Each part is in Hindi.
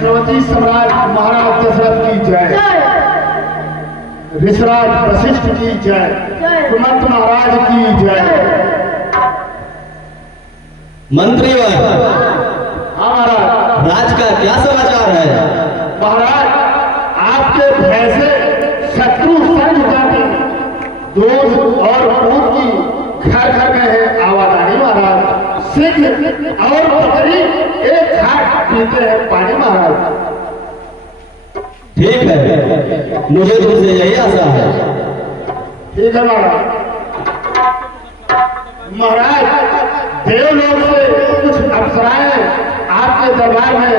चक्रवर्ती सम्राट महाराज दशरथ की जय, ऋषराज वशिष्ठ की जय, कुमंत महाराज की जय। मंत्रीवर, हाँ महाराज। राज का क्या समाचार है? महाराज, आपके भय से शत्रु संग जाति दूध और दूध की घर घर में है आवाजानी महाराज। सिंह और बकरी एक घाट पीते हैं पानी महाराज। ठीक है, मुझे तुमसे यही आशा है। ठीक है महाराज। महाराज, देवलोक से कुछ अप्सराएं आपके दरबार में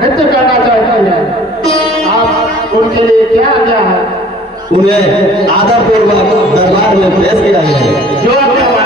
नृत्य करना चाहती हैं। आप उनके लिए क्या आज्ञा है? उन्हें आदरपूर्वक दरबार में पेश किया गया है। जो आज्ञा महाराज।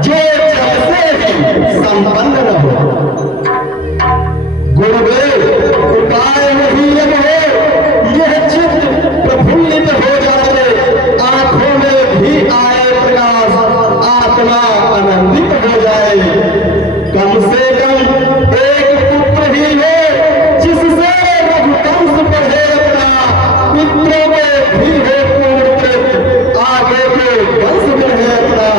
जो जैसे ही संपन्न न हो। गुरुदेव उपाय नहीं अब हो, यह चित्त प्रफुल्लित हो जाए, आंखों में भी आए प्रकाश, आत्मा आनंदित हो जाए। कम से कम एक पुत्र ही हो जिससे रघुवंश बढ़े अपना, पुत्रों में भी हो पूर्ण, आगे के वंश बढ़े अपना।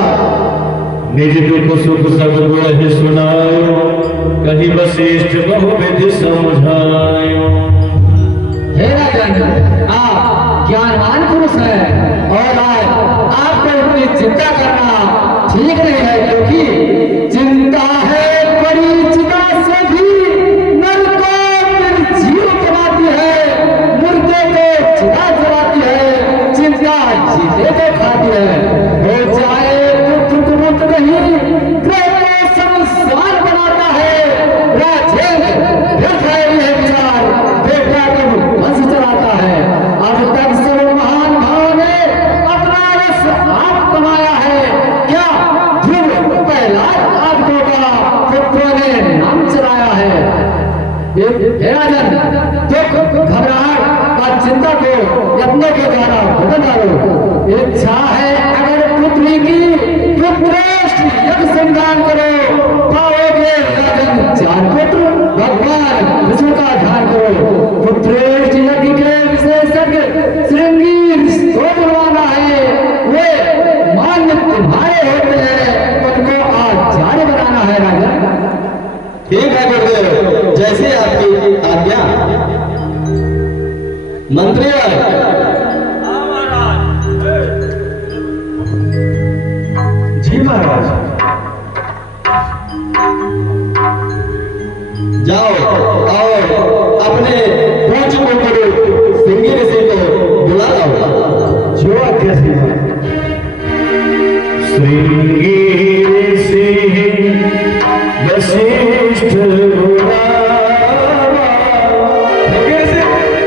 निज दुख सुख सब गुण सुनायो, कहीं वशिष्ठ बहुविधि समझायो। हे राजन, आप ज्ञानवान पुरुष हैं और आज आपको इतनी चिंता करना ठीक नहीं है, क्योंकि चिंता है बड़ी चिता से भी नर को निर्जीव बनाती है, मुर्दे को चिता जलाती है, चिंता जीते को खाती है। हो जाए पुत्र मुक्त नहीं, ग्रह को संसार बनाता है। राजेंद्र व्यर्थ है यह विचार, बेटा कब वंश चलाता है। अब तक सब महान भाव ने अपना रस आप कमाया है, क्या ध्रुव प्रहलाद आदि का पुत्रों ने नाम चलाया है। हे राजन, दुख घबराहट और चिंता को यत्नों के द्वारा बदल डालो। इच्छा है अगर पुत्री की तो श्रेष्ठ यज्ञ संधान करो, पाओगे राजन चार पुत्र। भगवान विष्णु का ध्यान करो, पुत्रेष्ठ यज्ञ के विशेषज्ञ श्रृंगी स्तोत्र बनवाना है, वे मान्य तुम्हारे होते हैं, उनको आचार्य बनाना है राजन। ठीक है गुरुदेव, जैसे आपकी आज्ञा। मंत्री जी महाराज। जाओ और अपने पूज्य को गुरु सिंगी ऋषि को बुला लाओ। जो आज्ञा से श्रृंगी ऋषि वशिष्ठ बुलावा,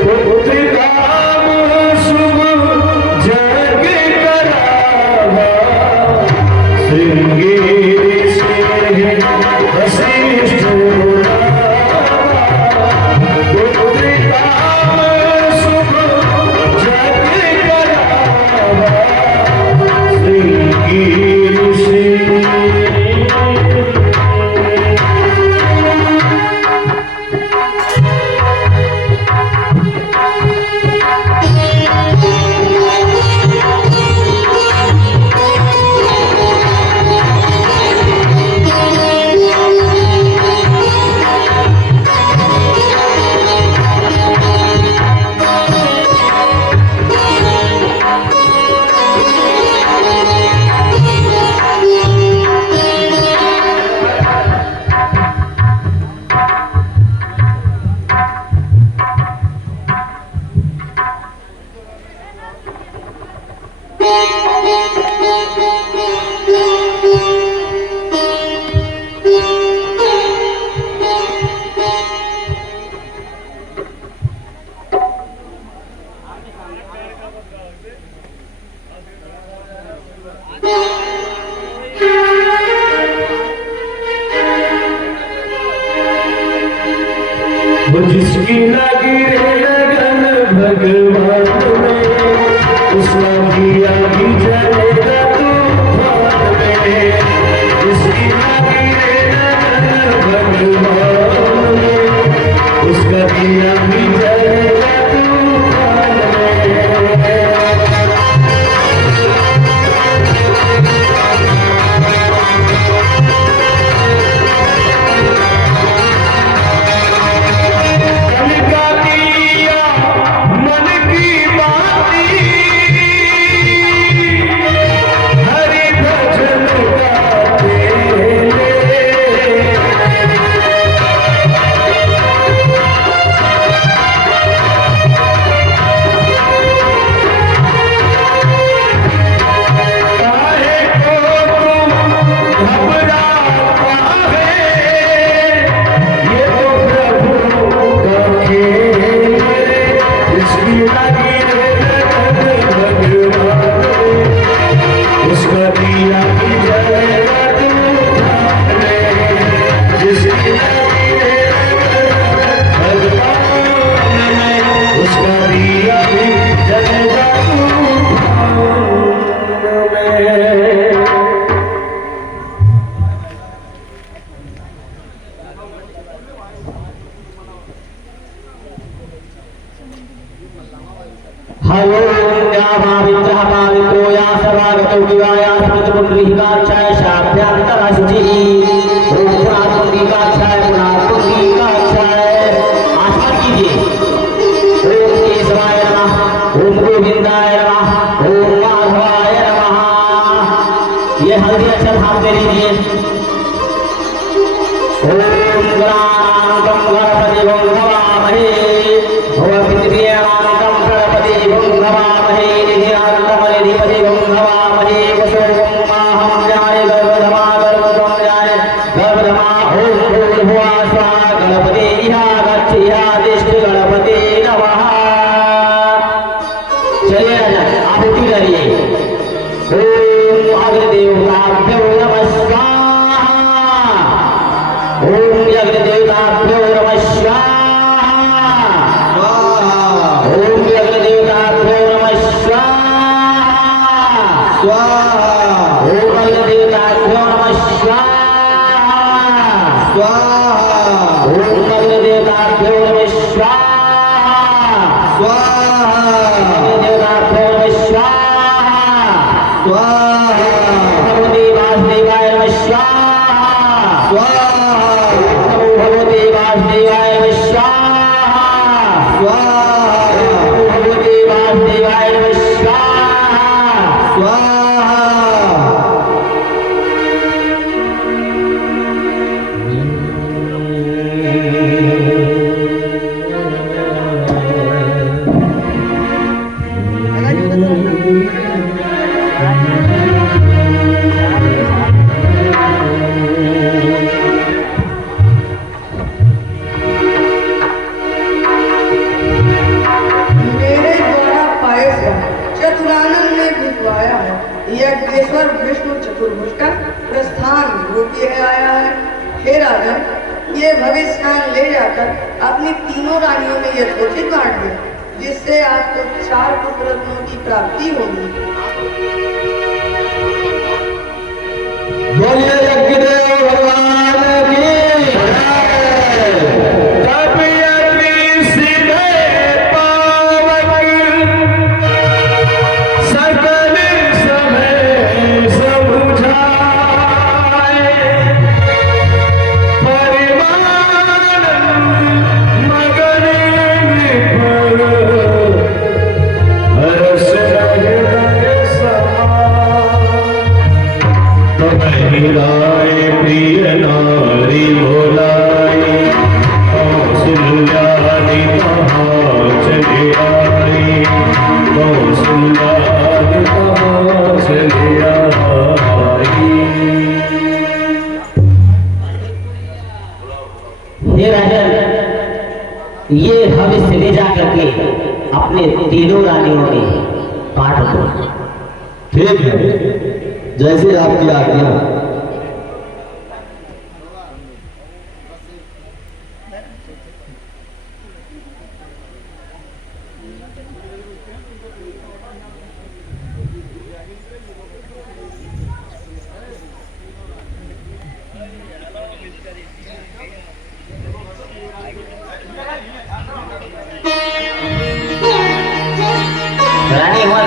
पुत्र काम शुभ जग करावा। श्रृंगी ऋषि वशिष्ठ बुलावा, पुत्र काम शुभ जग करावा। श्रृंगी ऋषि वो जिसकी लगी है लगन भगवान में, उसका दिया भी जलेगा तूफान में। जिसकी लगी है लगन भगवान में, उसका दिया भी जलेगा तूफान में। मन की बाती दिया की जय हयो भावित्रः पावित्रो या सर्वागतो विवाया स्मृतपुण्डरीकाक्षाय शाभ्यान्तरशुचिः ओम पुनात्पुण्डरीकाक्षाय पुनात्पुण्डरीकाक्षाय आस्वाद कीजिए। ओम केशवाय नमः, ओम गोविंदाय नमः, ओम माधवाय नमः। ये हल्दी अक्षर हाथ में लीजिए। ओम गणानान्तं गणपतिं नमामहे, ओम पितृव्यानान्तं गणपतिं नमामहे, निधिनान्तमनिधिपतिं नमामहे, वसोऽहं माहं जाय गर्भधमा गर्भधं जाय गर्भधमा ओम भूर्भुवः स्वः गणपतिः गच्छति गणपते नमः। चलिए राजा आहुति करिए। ओम अग्निदेवताभ्यो नमः स्वाहा, ओम यज्ञदेवताभ्यो नमः स्वाहा, ओम यज्ञदेवताभ्यो नमः स्वाहा, ओम यज्ञदेवताभ्यो नमः स्वाहा, ओम यज्ञदेवताभ्यो नमः स्वाहा, यज्ञदेवताभ्यो नमः स्वाहा, भगवते वासुदेवाय नमः स्वाहा, नमो भगवते वासुदेवाय नमः स्वाहा, नमो भगवते वासुदेवाय नमः स्वाहा। मेरे द्वारा पायस चतुरानंद ने भिजवाया है। यज्ञेश्वर विष्णु चतुर्भुज का प्रस्थान रूपी है आया है। हे राजन, ये भविष्य स्नान ले जाकर अपनी तीनों रानियों में यथोचित बांट दे, जिससे आपको 4 पुत्र रत्नों की प्राप्ति होगी। बोलिए यज्ञदेव भगवान की सकल समय समुझाए, परिमानंद मगन विफल, हर्ष हृदय समान। राय प्रिय नारी बोलाई, कौसल्यादि कहाँ चली आई, कौसल्यादि कहाँ चली आई। हे राजन, ये भविष्य ले जा करके अपने तीनों रानियों में बांट दो। ठीक है, जैसे आपकी आज्ञा। रानी हुआ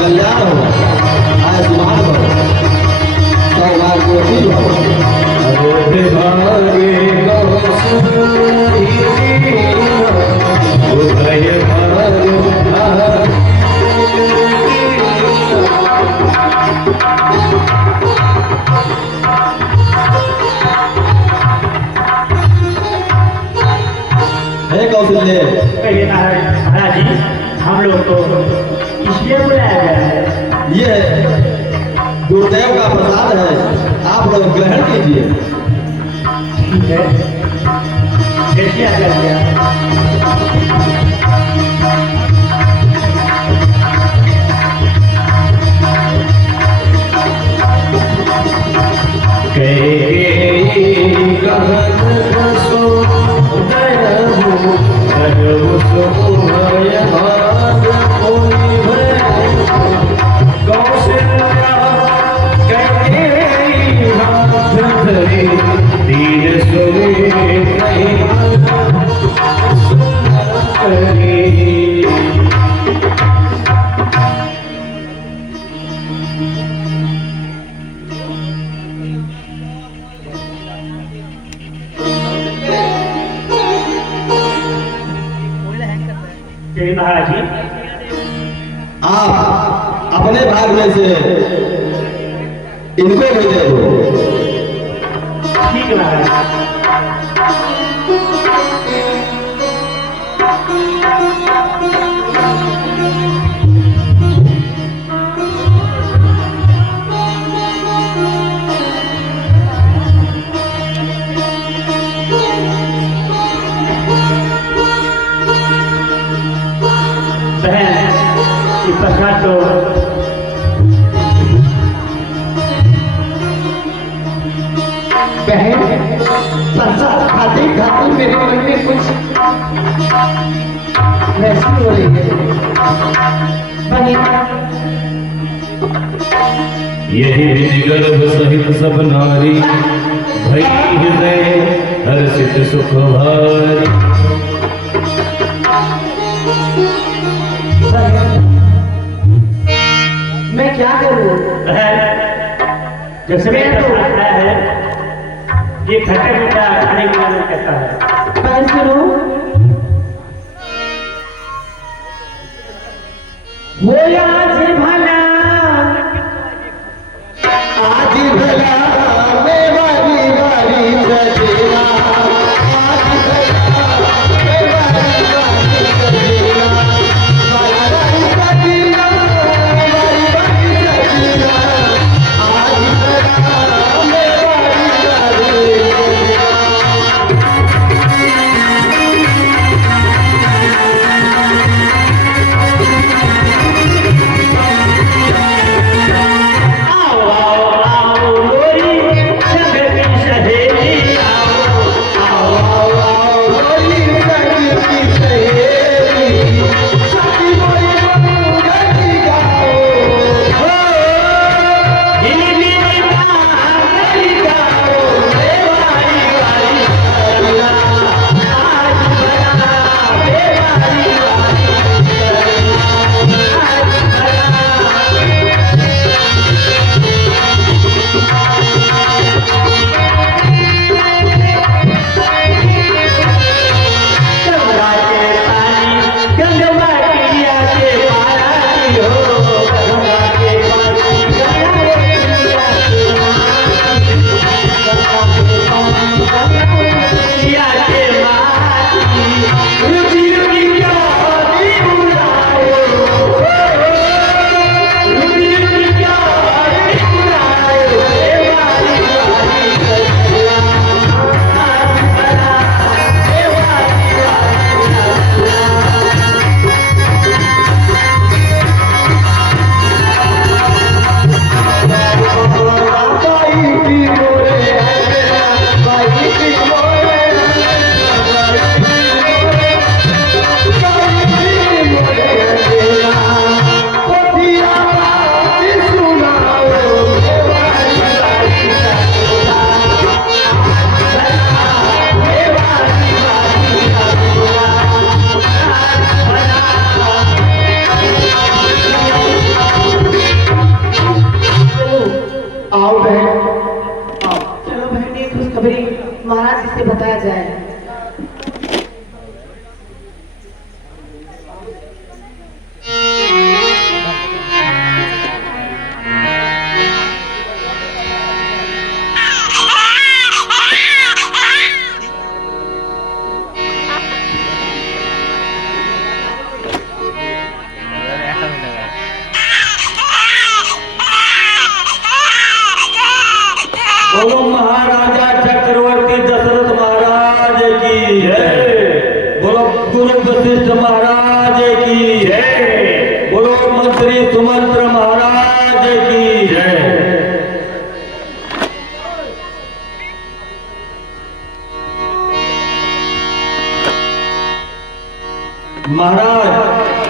कल्याण हो, आयुष्मान हो, सौभाग्यवती हो। हे कौशल्य, कहिए महाराज जी, हम लोग को इसलिए बुलाया गया है। ये गुरुदेव का प्रसाद है, आप लोग ग्रहण कीजिए। ठीक है, भेजिया कर दिया। जय महाराज जी, आप अपने भाग में से इनको भेजे हो। ठीक है महाराज। बहन, इस प्रसाद तो बहन, प्रसाद खाते खाते मेरे मन में कुछ महसूस हो रही है। बहन, यही विधि गर्भ सहित सब नारी, भई हृदय हर्षित सुख भारी। मैं क्या करूं? बहन, जैसे मैं प्रसाद खाया है, ये खट्टा मीठा खाने के लिए कहता है। बहन सुनो, हो आज भला, आज भला मैं बारी बारी सजेना, आज भला मैं बारी बारी सजेना, बारी सजेना, बारी बारी सजेना, आज भला मैं बारी बारी आओ आओ आओ गोरी संग की सहेली, आओ आओ आओ आओ गोरी संग की सहेली, सखी मोरी मंगल गाओ, हिंदी में गाली गाओ, बेवारी वाली करना, आज बना बेवारी वाली करना, आज गंगा के पानी गंगा पिया के पारा की हो, गंगा के पानी गंगा पिया के माटी, गंगा के पानी गंगा पिया के माटी, रुचि रुचि प्यारी बुलाओ, रुचि रुचि प्यारी बुलाओ, बेवारी वाली करना, आज बना बेवारी बाई की मोरे अंगना, बाई की मोरे अंगना, बाई की मोरे अंगना, पोथिया बात सुनाओ, बेवारी वाली करना, बेवारी वाली करना, आज बना आओ बहन, आओ। चलो बहन, ये खुशखबरी महाराज जी से बताया जाए। बोलो महाराजा चक्रवर्ती दशरथ महाराज महाराज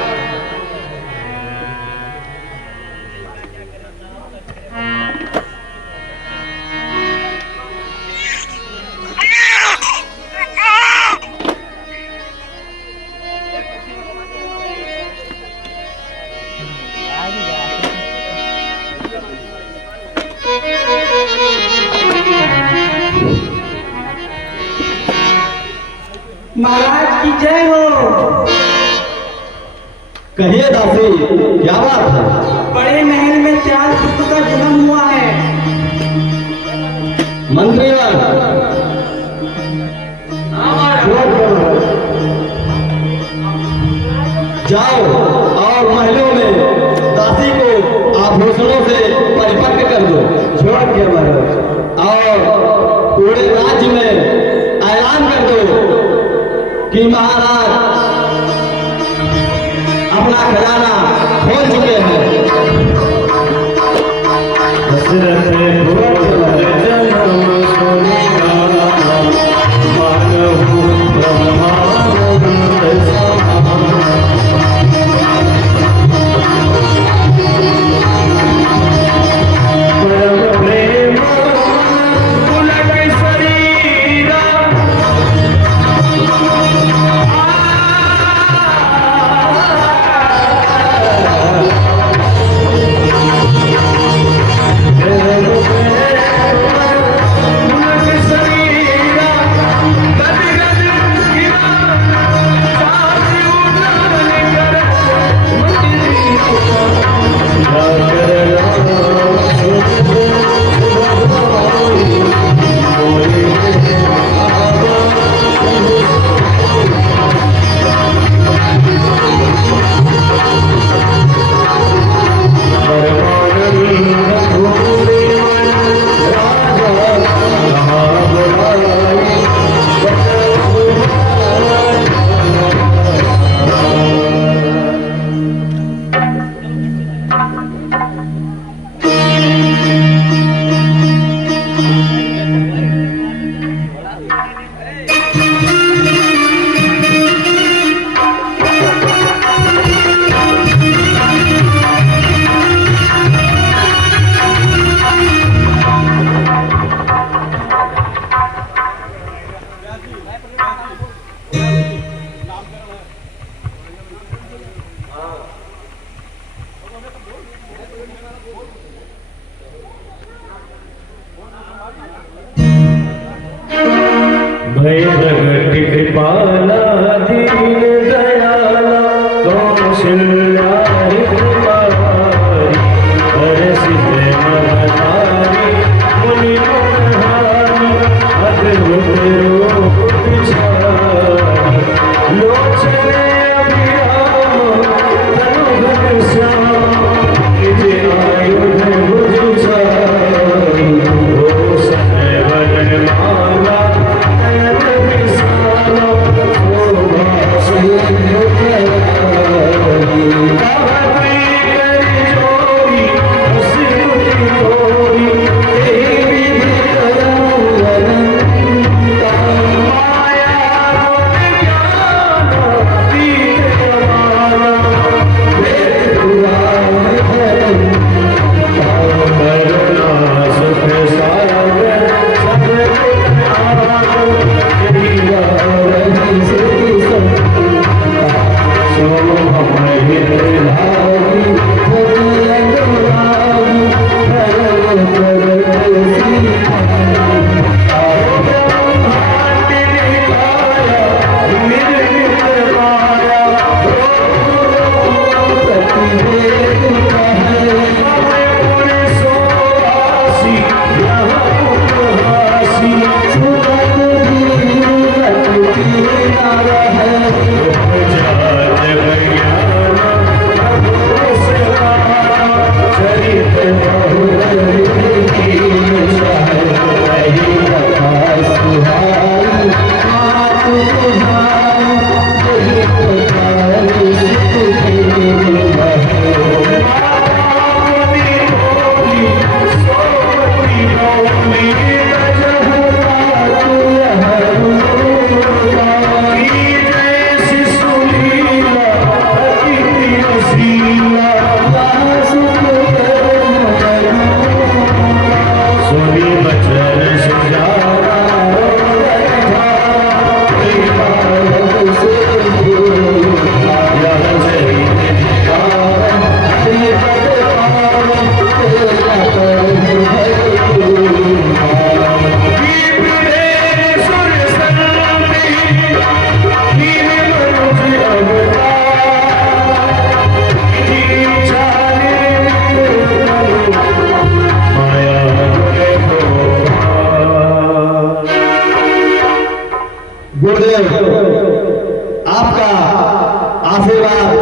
महाराज की जय हो। कहिए दासी, क्या बात है? बड़े महल में 4 पुत्र का जन्म हुआ है। मंत्रीगण, जाओ और महलों में दासी को आभूषणों से परिपक्व कर दो। छोड़ के महाराज। और पूरे राज्य में ऐलान कर दो कि महाराज अपना खजाना खोल चुके हैं। दशरथ पुत्र जन्म सुनिया, मानहु ब्रह्मानंद समान। परम प्रेम पुलक शरीरा, भय प्रगट कृपाला दीन दयाला, कौशल्या हितकारी, हरषित मनधारी, मुनि मनहारी, अद्भुत रूप विचारी, लोचने अभिराम तनु घनश्याम, निज आयुध भुज चारि, भूषण वनमाला गुरुदेव आपका आशीर्वाद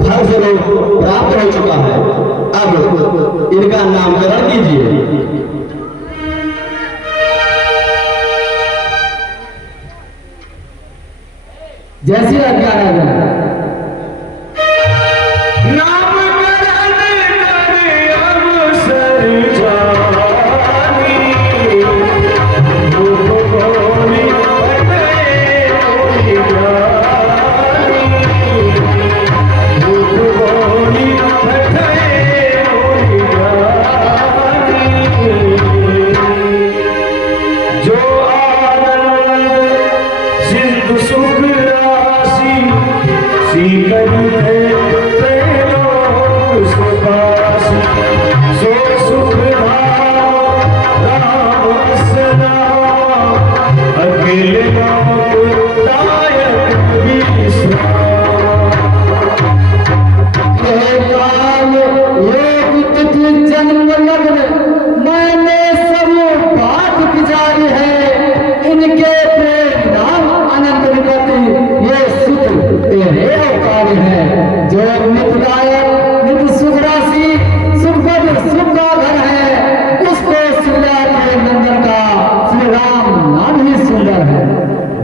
फल स्वरूप प्राप्त हो चुका है। अब इनका नामकरण कीजिए। जैसे आज्ञा राजा।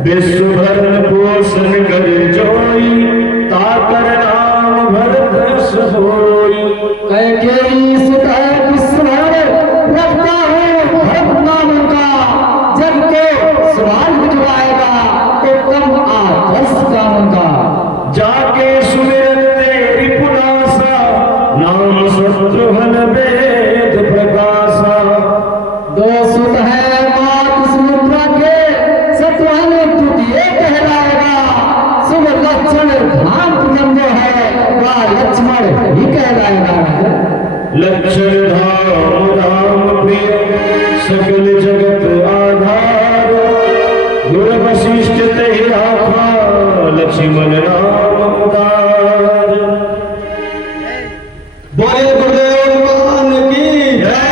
विश्वभरण पोषण कर जोई ताकर नाम भरत सोई। कैकेयी सुत है विश्वभर रखता हूँ भरत नाम का। जब को सवाल भिजवाएगा तो कम आदर्श काम का। जाके सुमिरन तेरी पुनासा नाम शत्रुघ्न वेद प्रकाशा। दो सुत है मात सुमित्रा के शत्रुघ्न तुझे कहलाएगा। शुभ लक्षण धाम पूजन जो है वह लक्ष्मण ही कहलाएगा। लक्षण धाम राम प्रिय सकल जगत आधार। गुर वशिष्ठ तेहि राखा लक्ष्मण राम उदार। बोले गुरुदेव भगवान की जय।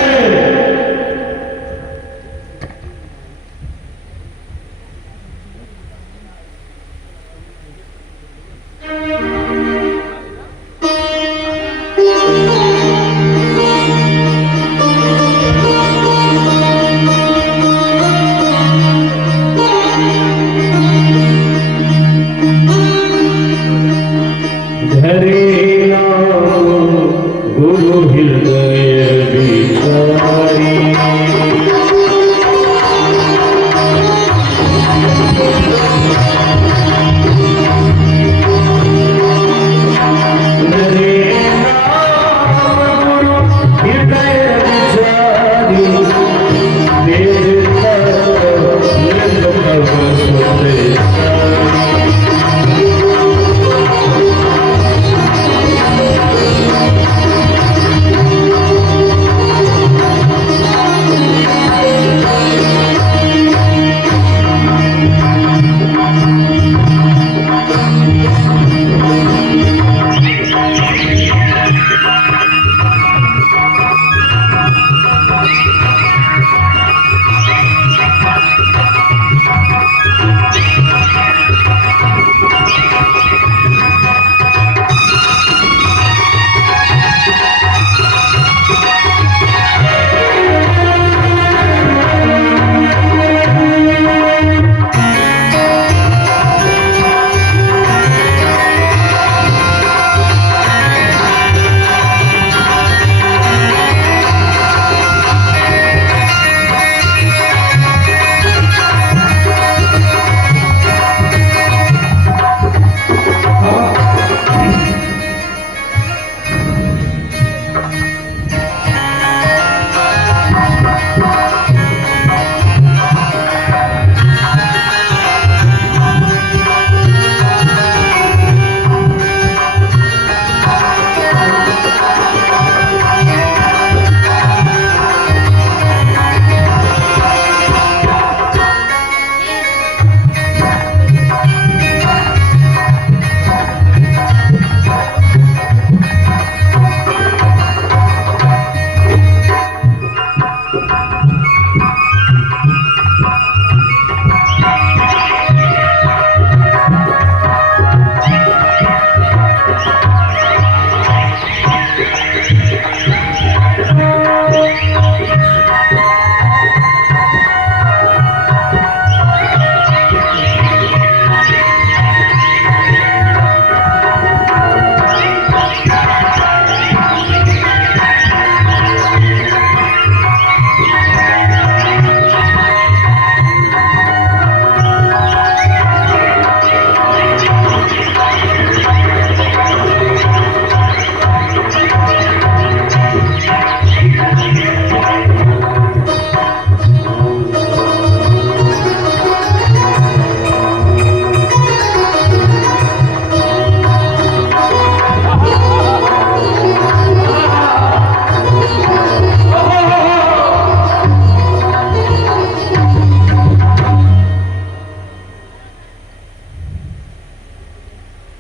धरे नाम गुरु हृदय विचारी। धरे नाम गुरु हृदय विचारी। वेद तत्व निर्भव सुतेसारी।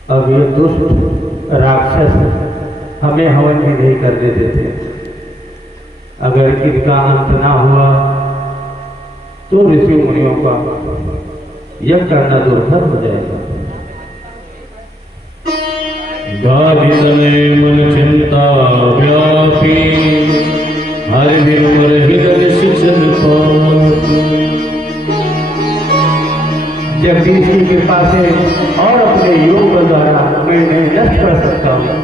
अब ये दुष्ट राक्षस हमें हवन भी नहीं करने देते। अगर इनका अंत ना हुआ तो ऋषि मुनियों का यज्ञ करना दुर्भर हो जाएगा। गादि तले मन चिंता व्यापी, हरि निर्मल हृदय सिंचन पाप। जगदीश की कृपा से और अपने योग बल द्वारा मैं इन्हें नष्ट कर सकता हूँ,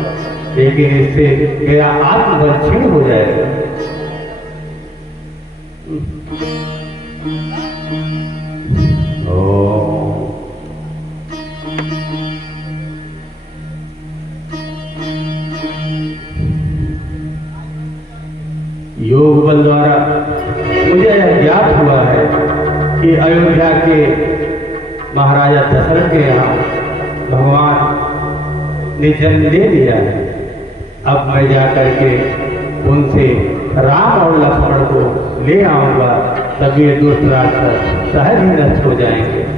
लेकिन इससे मेरा आत्मबल क्षीण हो जाएगा। योग बल द्वारा मुझे यह ज्ञात हुआ है कि अयोध्या के महाराजा दशरथ के यहाँ भगवान ने जन्म ले लिया है। अब मैं जाकर के उनसे राम और लक्ष्मण को ले आऊंगा, तभी ये दुष्ट राक्षस सहज ही नष्ट हो जाएंगे।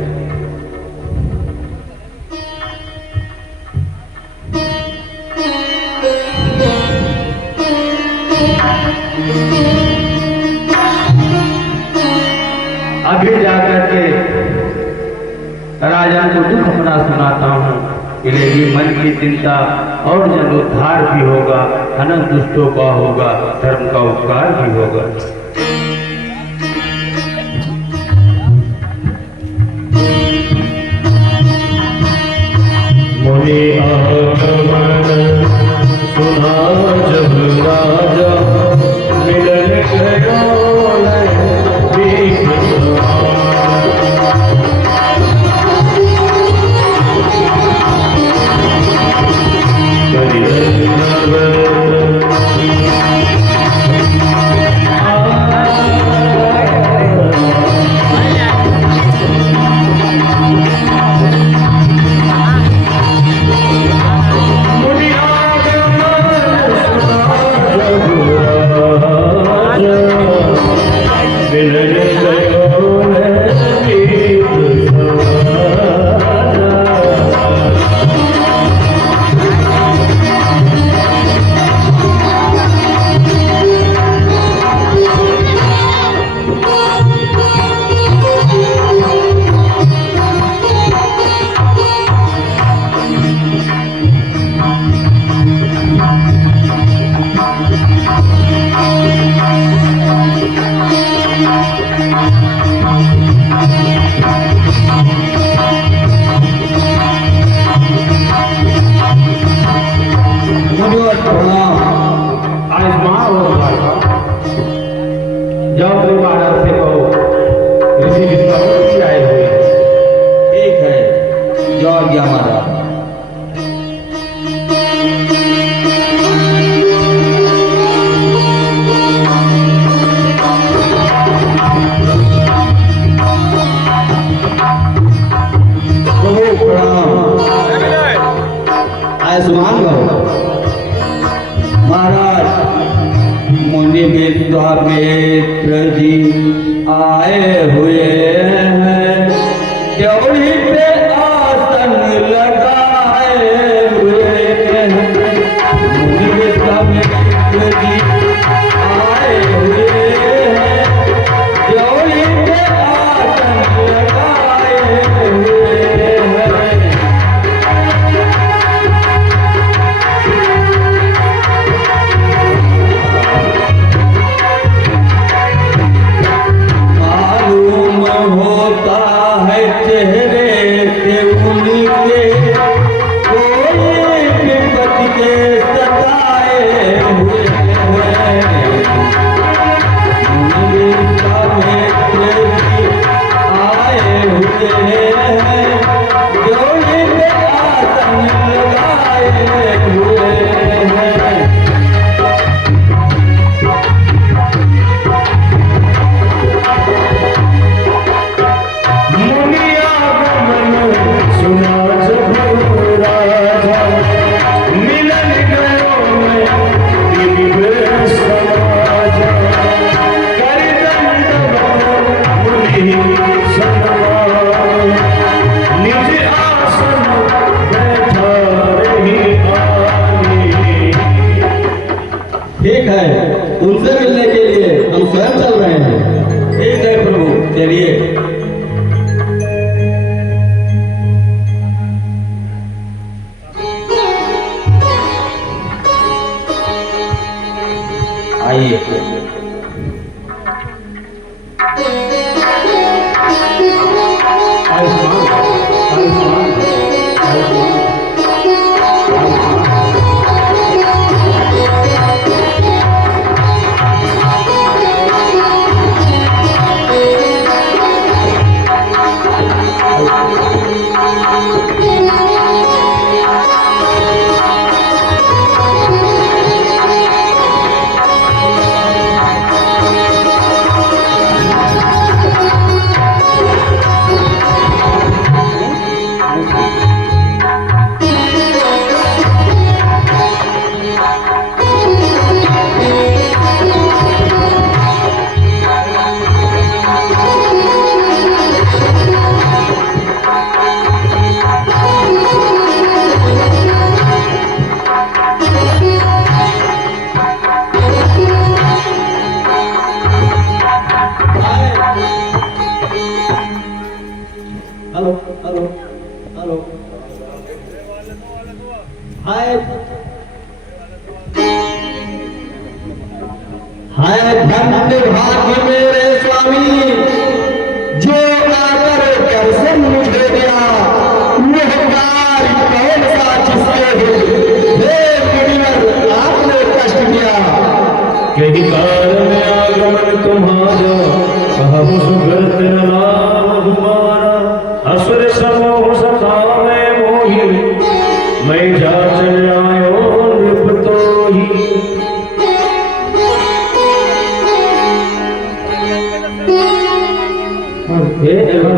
अभी जाकर के राजा को दुख अपना सुनाता हूँ, मिलेगी मन की चिंता और जनोद्धार भी होगा, अनंत दुष्टों का होगा, धर्म का उपकार भी होगा। मुनि आगमन सुना जब राजा, मिलन गयो लय विश्वामित्र जी आए हुए हैं, द्यौड़ी पे आसन लगाए हुए हैं। मुनि विश्वामित्र जी आए हुए हैं, द्यौड़ी पे आसन लगाए हुए हैं। मालूम हेलो हेलो हेलो हाय हाय धन्य भाग्य मेरे स्वामी जो आकर दर्शन मुझे दिया वह कार्य कौन सा जिसके हे मुनिवर आपने कष्ट दिया कहीं काल में आगमन तुम्हारा कहु सुगत नाम हमारा असुर समूह सखा में मोहि मैं जाचन आयो नृप तोहि हे एवं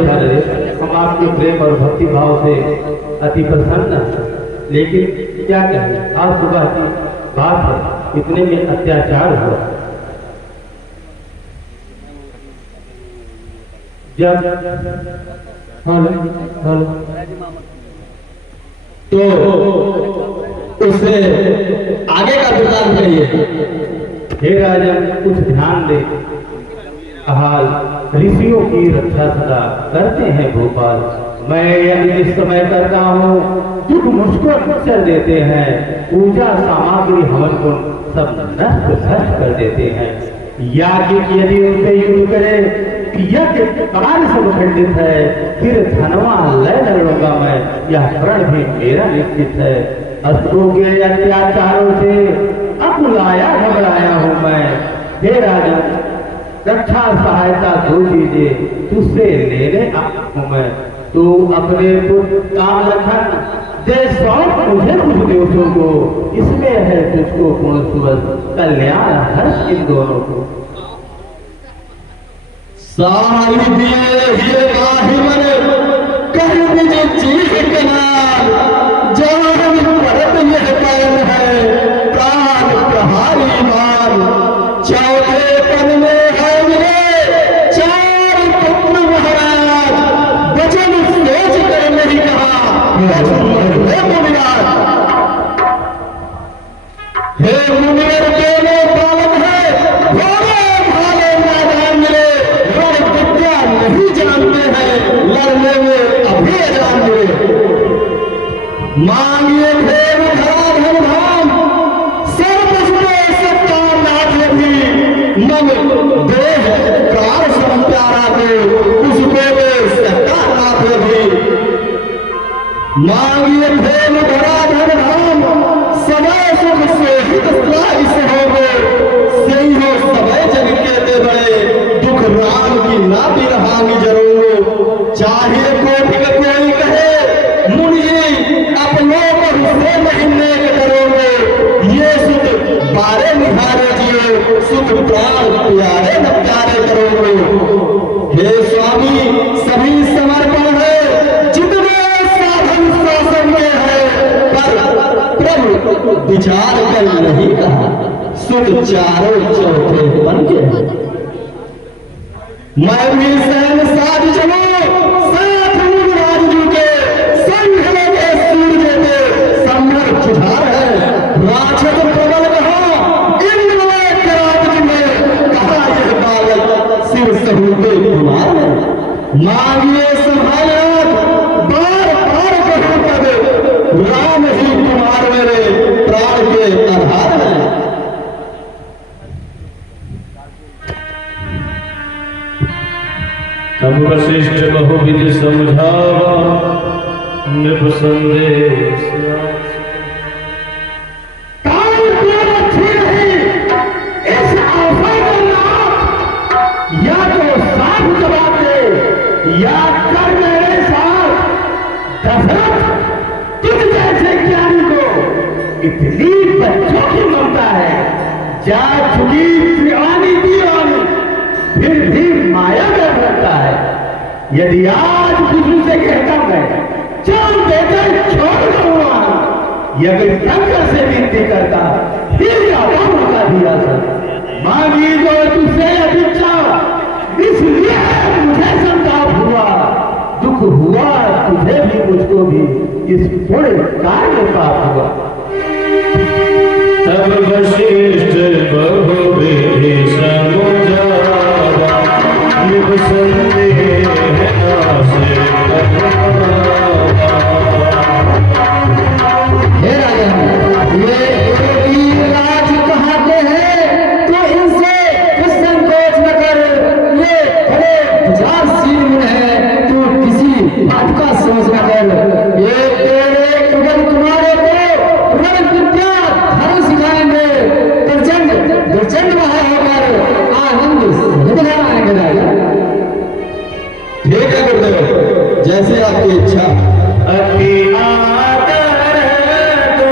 हम आपके प्रेम और भक्ति भाव से अति प्रसन्न हैं, लेकिन क्या कहें आज सुबह की बात है, इतने में अत्याचार हुआ। जब हेलो तो उससे आगे का वृत्तांत कहिए। हे राजन कुछ ध्यान दे, हाल ऋषियों की रक्षा सदा करते हैं भोपाल। मैं यदि इस समय करता हूँ दुख मुझको अक्सर देते हैं, पूजा सामग्री हवन को सब नष्ट भ्रष्ट कर देते हैं। याज्ञिक यदि उनसे युद्ध करे, यज्ञ कार्य सब खंडित है, फिर धनवा लय न लूंगा मैं, यह प्रण भी मेरा निश्चित है। असुरों के अत्याचारों से अकुलाया घबराया हूँ मैं। हे राजन रक्षा सहायता दो दीजिए, तुझसे लेने हूँ मैं। तू अपने पुत्र काम लखन दे सौंप मुझे कुछ दोषों को, इसमें है तुझको पूर्ण सुबह कल्याण हर्ष इन दोनों को। सारी दिए हिए बाहि मन कह दीजिए चीख के नाम, जान परत यह कैन है प्राण प्रहारी मान। चौथे पन में है मेरे चार पुत्र महाराज, वचन सोच कर नहीं कहा हे मुनिराज। हे मुनिवर दोनों पावन है घोड़े भाले मैदान मिले, रण विद्या नहीं जानते हैं लड़ने में अभेदान मिले। मांगिए भेद धरा धन धाम सर्व पुष्पे सत्ता नाथ भी, मम देह प्राण सम प्यारा को पुष्पे में सत्ता नाथ भी। मांगिए भेद धरा धन धाम समय सुख से हित इस हो गए, सही हो समय जग के दे बड़े दुख राम की ना बिरहानी जरूर। चाहे कोटि कोई कहे मुनि अपनों को हिस्से नहीं नेक करोगे, ये सुख बारे निहारे जियो सुख प्राण प्यारे न प्यारे करोगे। हे स्वामी सभी समर्पण है जितने साधन शासन में है, पर प्रभु विचार कर नहीं कहा सुख चारों चौथे बन के हैं। मैं भी सहन साध चलो साथ मुनिराज जी के संग के सूर्य के संभर जुझार है। राक्षस प्रबल कहा इंद्र में करावत में कहा यह बालक शिव सहूते कुमार है। मांगिए सहायक बार बार कहूं तब राम ही कुमार मेरे प्राण के आधार है। तब वशिष्ठ बहुविधि समझावा नृप संदेश या तो साथ जवाब दे या कर मेरे साथ दशरथ, तुझ जैसे ज्ञानी को इतनी बच्चों की ममता है, जा चुकी दीवानी दीवानी, फिर भी माया कर रखता है। यदि आज गुरु से कहता मैं चल बेटा छोड़ दूंगा, यदि शंकर से विनती करता फिर जाता मौका दिया सर, मांगी जो तुझसे अभिच्छा, इसलिए मुझे संताप हुआ, दुख हुआ तुझे भी मुझको भी, इस पुण्य कार्य पाप हुआ। तब वशिष्ठ बहुविधि समझावा, निःसंदेह नासे करवावा। हे राजन, ये राज कहाते हैं तो इनसे कुछ संकोच न कर, ये बड़े विचारशील मुनि हैं, तू किसी बात का सोच न कर। ये तेरे उगम तुम्हारे को रण विद्या धर्म सिखाएंगे, प्रचंड वहां होकर आनंद दिलाएंगे राजा। ठीक है गुरुदेव, जैसे आपकी इच्छा। अति आदर दो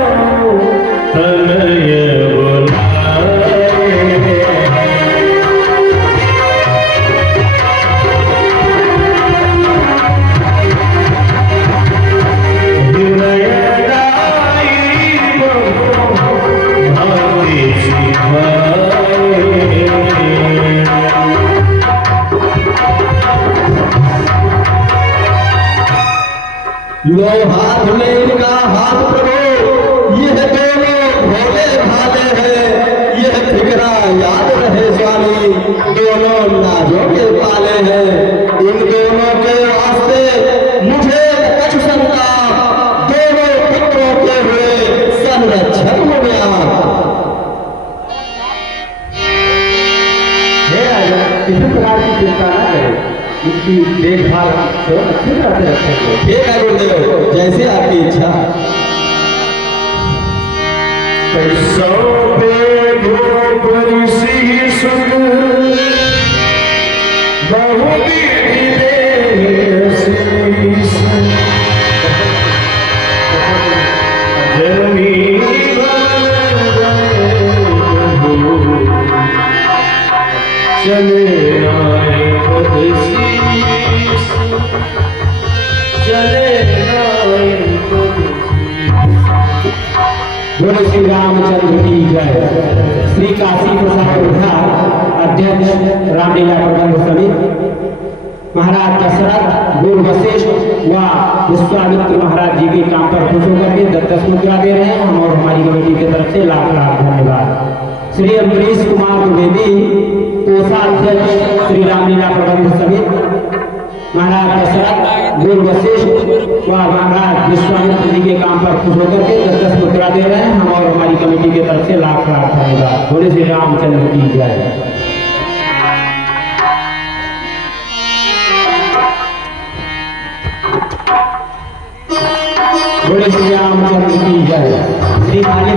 तनय बुलाए, विनय दाई बहु भांति सिखाए। लो हाथ में इनका हाथ प्रभु, यह दोनों भोले भाले हैं, यह फिक्रा याद रहे स्वामी, दोनों नाजों के पाले हैं। इन दोनों के वास्ते मुझे कछु संताप, दोनों पुत्रों के हुए संरक्षक मुनिया। हे राजा, किसी प्रकार की चिंता न करें, इनकी देखभाल हम अच्छी तरह से रखेंगे। ठीक है गुरुदेव, जैसे आपकी इच्छा। सौंपे गोपुर शीश बहुविधि दे शीश, जमी चले आए पद शीश, चले आए पद शीश। बोले श्री रामचंद्र की जय। श्री काशी प्रसाद उद्धार अध्यक्ष रामलीला प्रबंध समिति महाराज दशरथ, गुरु वशिष्ठ व विश्वामित्र महाराज जी के काम पर खुश होकर के 10 मुद्रा दे रहे हैं। हम और हमारी कमेटी की तरफ से लाख लाख धन्यवाद। श्री अम्बरीश कुमार द्विवेदी, कोषाध्यक्ष श्री रामलीला प्रबंध समिति महाराज दशरथ, गुरु वशिष्ठ व महाराज विश्वामित्र जी के काम पर खुश होकर के 10 मुद्रा दे रहे हैं। हम और हमारी कमेटी की तरफ से लाख लाख धन्यवाद। बोले श्री रामचंद्र की जय। बोले श्री रामचंद्र की जय। श्री काली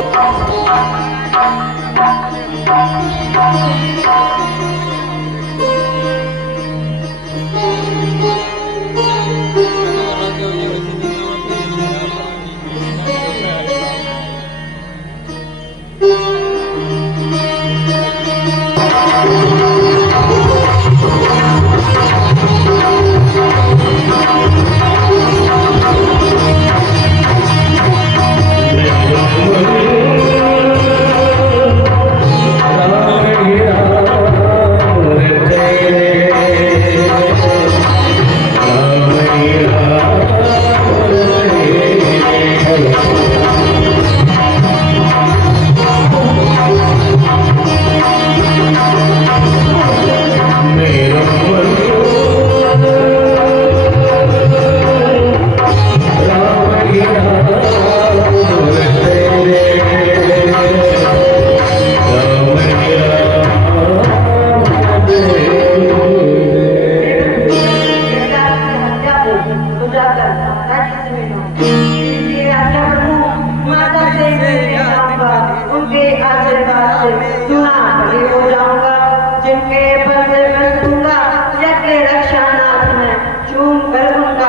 चूम कर उनका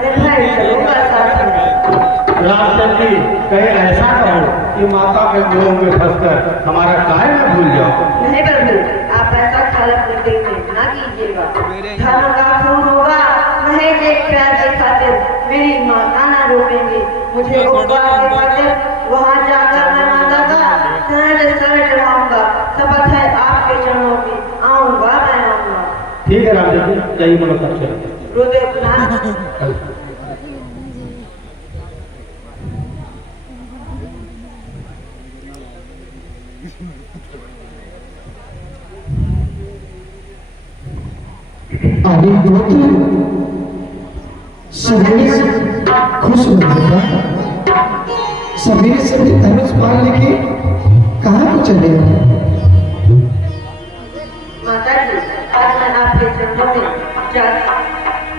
निर्णय चलूंगा। रामचंद्र जी कहीं ऐसा कहो कि माता के मोह में फंसकर हमारा काहे न भूल जाओ। नहीं प्रभु, आप ऐसा ख्याल अपने दिल में ना कीजिएगा। धर्म का खून होगा, महज एक प्यार की खातिर मेरी माता ना रोकेंगी। मुझे उपवास की खातिर वहाँ जाकर मैं माता का सर चढ़ाऊंगा। शपथ है आपके चरणों की, आऊंगा मैं आऊंगा। ठीक है रामचंद्र जी, जाइए मुलाकात करें। गुरुदेव प्रणाम। अरे पुत्र, सवेरे से खुश होगा, सवेरे से भी धनुष बाण लेके कहाँ को चले गए? माता जी, आज मैं आपके चरणों में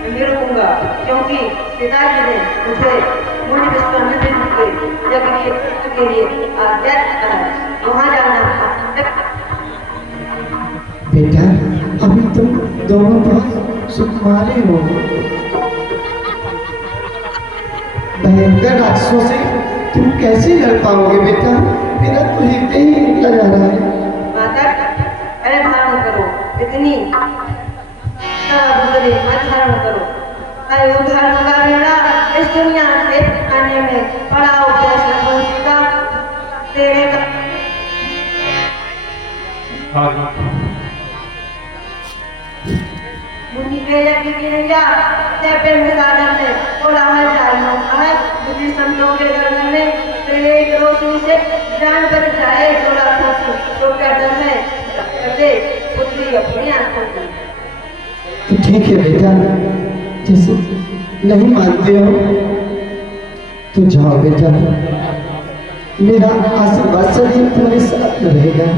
नहीं रुकूंगा, क्योंकि पिताजी ने मुझे मुनि विश्वामित्र के यज्ञ के लिए आज्ञा वहाँ जाना। बेटा, अभी तुम दोनों बहुत सुकुमारे हो। भयंकर राक्षसों से तुम कैसे लड़ पाओगे बेटा? मेरा तो हृदय ही लगा रहा है। माता, अरे धारण करो, इतनी मत धारण करो। अरे धर्म का बेड़ा इस दुनिया से आने में बड़ा उपदेश का तेरे का। मुनि के यज्ञ की नैया तेरे मिसालन में कोलाहल चालू है। बुद्धि संतों के गर्दन में तेरे रोशनी से जान बच जाए तो लाखों से जो क्या डर है करते बुद्धि अपनी आंखों की। तो ठीक है बेटा, जैसे नहीं मानते हो तो जाओ बेटा, मेरा आशीर्वाद सदैव तुम्हारे साथ में रहेगा।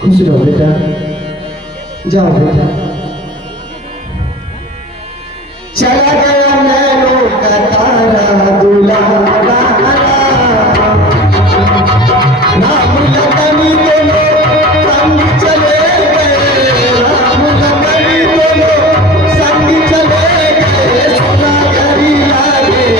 खुश रहो बेटा, जाओ बेटा। चला गया नैनों का तारा दुलारा, राम लखनी दोनों संग चले गए, राम लखनी दोनों संग चले गए, सोना गरी लागे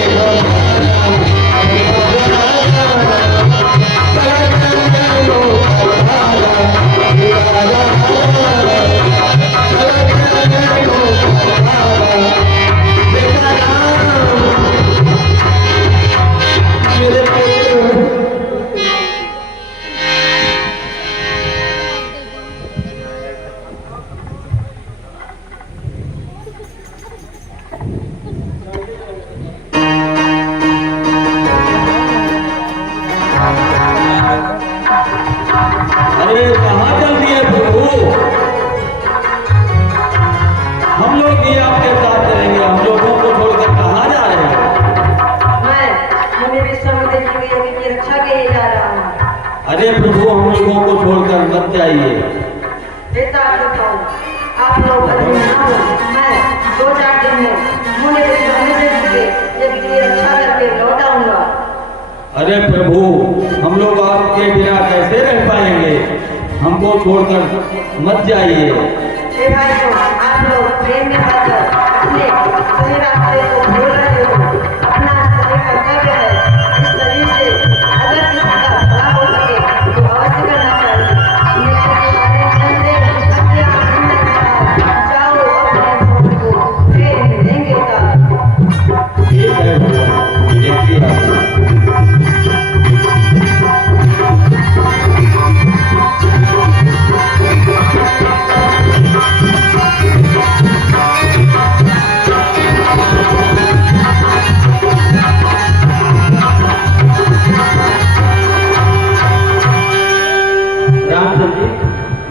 अरे प्रभु, हम लोगों को छोड़कर मत जाइए। आप लोग मैं 2-4 दिन में मुनि विश्वामित्र के यज्ञ की रक्षा करके लौट आऊंगा। अरे प्रभु, हम लोग आपके बिना कैसे रह पाएंगे? हमको छोड़कर मत जाइए। भाइयों, आप लोग प्रेम में आकर अपने सही रास्ते को भूल रहे हो। अपना सही कर्तव्य है, इस शरीर से अगर किसी का भला हो सके तो अवश्य करना चाहिए। जाओ अपने भोग को प्रेम में देंगे उतार। ठीक है भगवान, देखिए आप। रामचंद्र जी,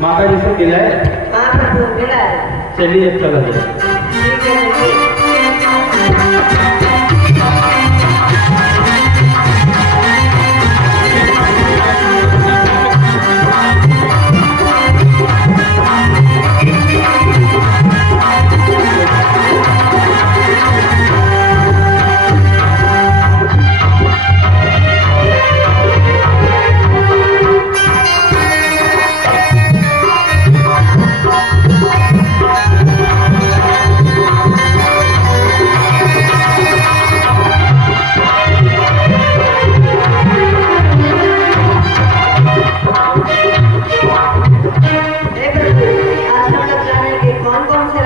माता जी से मिला है? हाँ प्रभु, मिला है। चलिए चला जाए। ठीक है, ठीक है।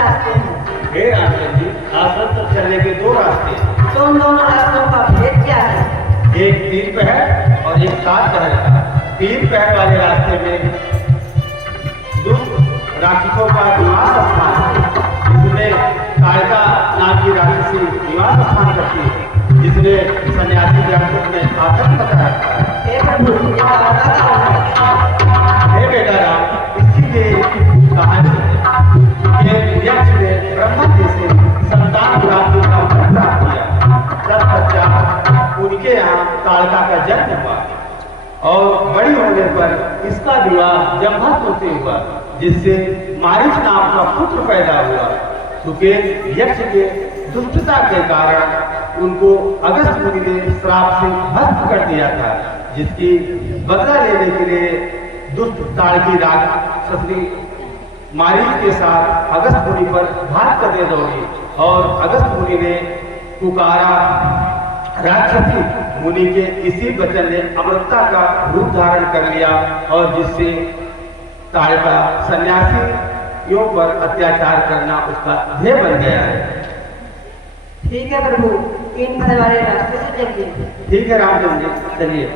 रास्ते हैं? हे रामचंद्र जी, आश्रम तक चलने के दो रास्ते हैं। तो उन दोनों रास्तों का भेद क्या है? एक 3 पहर और एक 7 पहर का। 3 पहर वाले रास्ते में दुष्ट राक्षसों का निवास स्थान है, जिसमें कालिका नाम की राक्षसी निवास स्थान करती है, जिसने सन्यासी व्याकुल में आतंक मचा रखा है। हे प्रभु, ये कालिका कौन है? हे बेटा राम, इसीलिए कहानी है कि यक्ष ने ब्रह्मा जी से संतान प्राप्ति का वर प्राप्त किया। तत्पश्चात उनके यहाँ कालिका का जन्म हुआ और बड़ी होने पर इसका विवाह जमदग्नि से हुआ, जिससे मारीच नाम का पुत्र पैदा हुआ। सुकेत यक्ष के दुष्टता के कारण उनको अगस्त मुनि ने श्राप से भस्म कर दिया था, जिसकी बदला लेने के लिए दुष्ट ताड़की राक्षसी मारीच के साथ अगस्त मुनि पर घात करने दौड़ी और अगस्त मुनि ने पुकारा। राक्षसी मुनि के इसी वचन ने अमृतता का रूप धारण कर लिया और जिससे ताड़का सन्यासियों पर अत्याचार करना उसका ध्येय बन गया है। ठीक है प्रभु, 3 पहर वाले रास्ते से चलिए। ठीक है रामचंद्र जी, चलिए।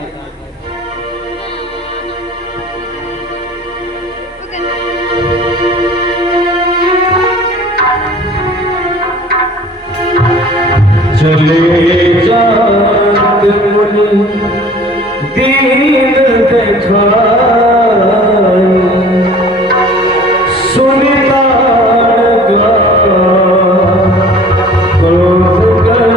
चले जात मुनि दीन दिखाए, सुनिता क्रोध कर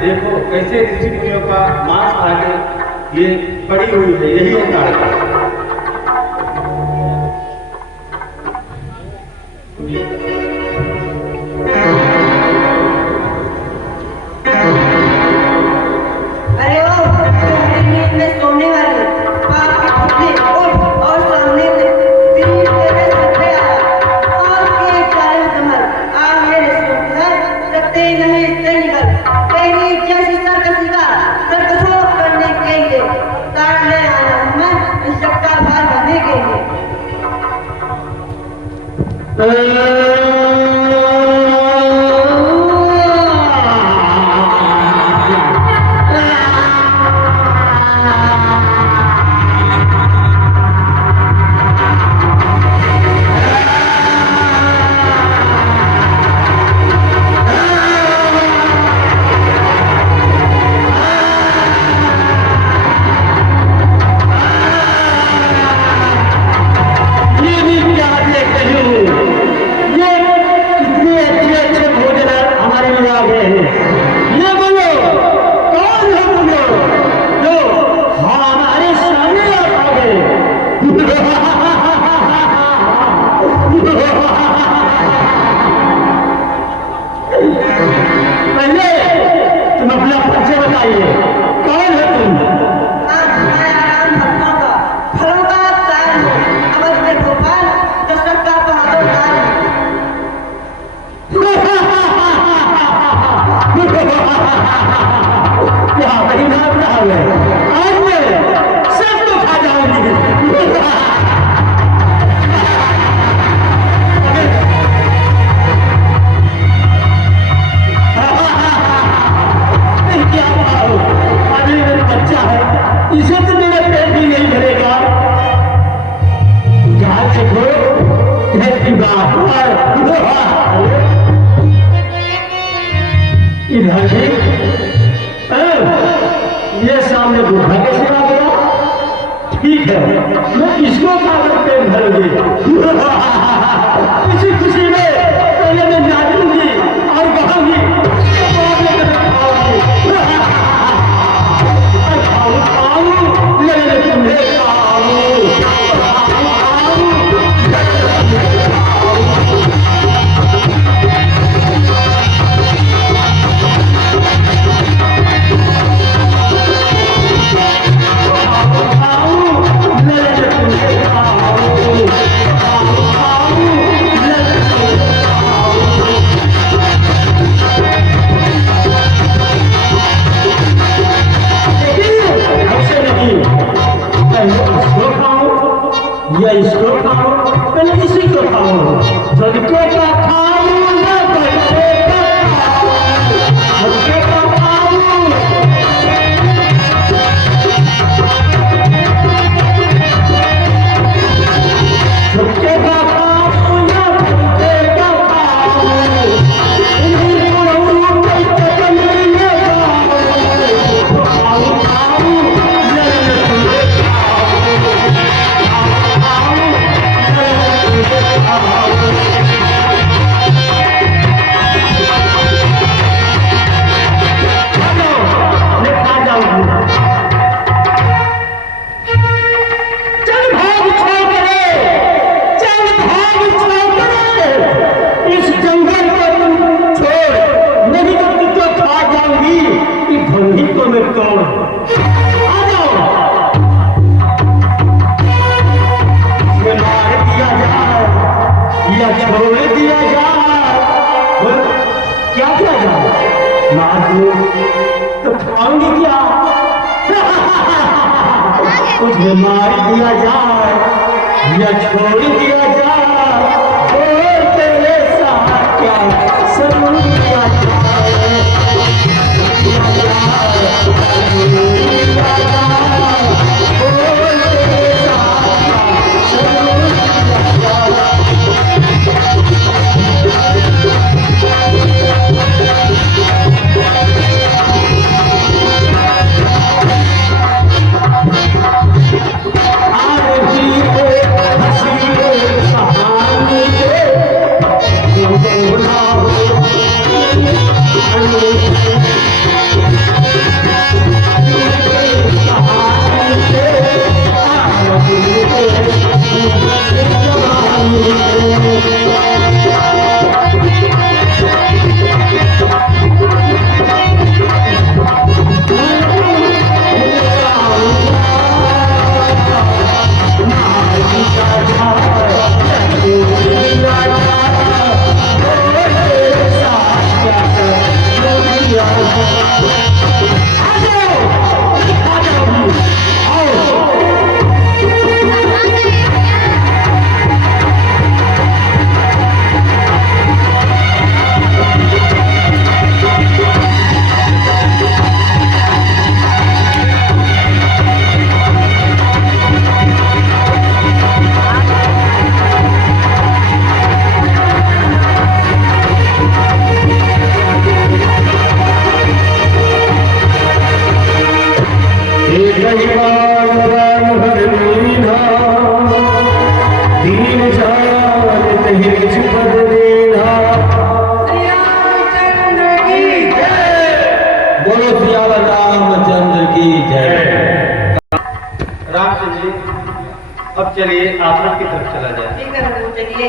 देखो कैसे ऋषि मुनियों का मांस आगे ये पड़ी हुई है, यही है ताड़का। अरे ओ तुम्हारी नींद में सोने वाले पाप की पुतली, उठ और सामने से तीर तेरे सर पे आया और के चारों कमर आ मेरे सिर पर सकते नहीं से निकल तेरी जैसी सरकसी का सरकसों करने के लिए ताड़ ले आया हूं मैं इस जग का भार भरने के लिए। ये सामने दूल्हा कैसे आ गया? ठीक है, मैं इसको खाकर पेट भरूंगी। इसी खुशी में पहले मैं नाचूंगी और गाऊंगी, बाद में मैं खाऊंगी। खाऊं लेकिन तुम्हें इसको खाओ, पहले इसी को खाओ। झटके का खाओ ना बैठे का खाओ, झटके का खाओ। झटके का खाओ या बैठे का खाओ, इन्हीं गुणों के कदम ले जाओ। खाओ खाओ क्या किया जाए? मार दो तो खाऊंगी क्या? कुछ मार दिया जाए या छोड़ दिया जाए, और तेरे साथ क्या सलूक किया जाए? दिया जाए, दिया जाए, और तेरे साथ क्या सलूक किया जाए? अब चलिए आश्रम की तरफ चला जाए। ठीक है प्रभु, चलिए।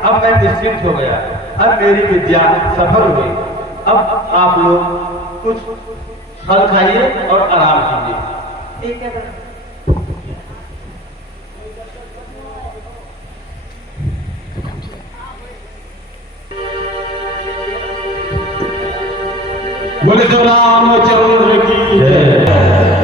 अब मैं निश्चिंत हो गया, अब मेरी विद्या सफल हुई। अब आप लोग कुछ फल खाइए और आराम कीजिए। ठीक है प्रभु। बोले तो रामचंद्र की जय।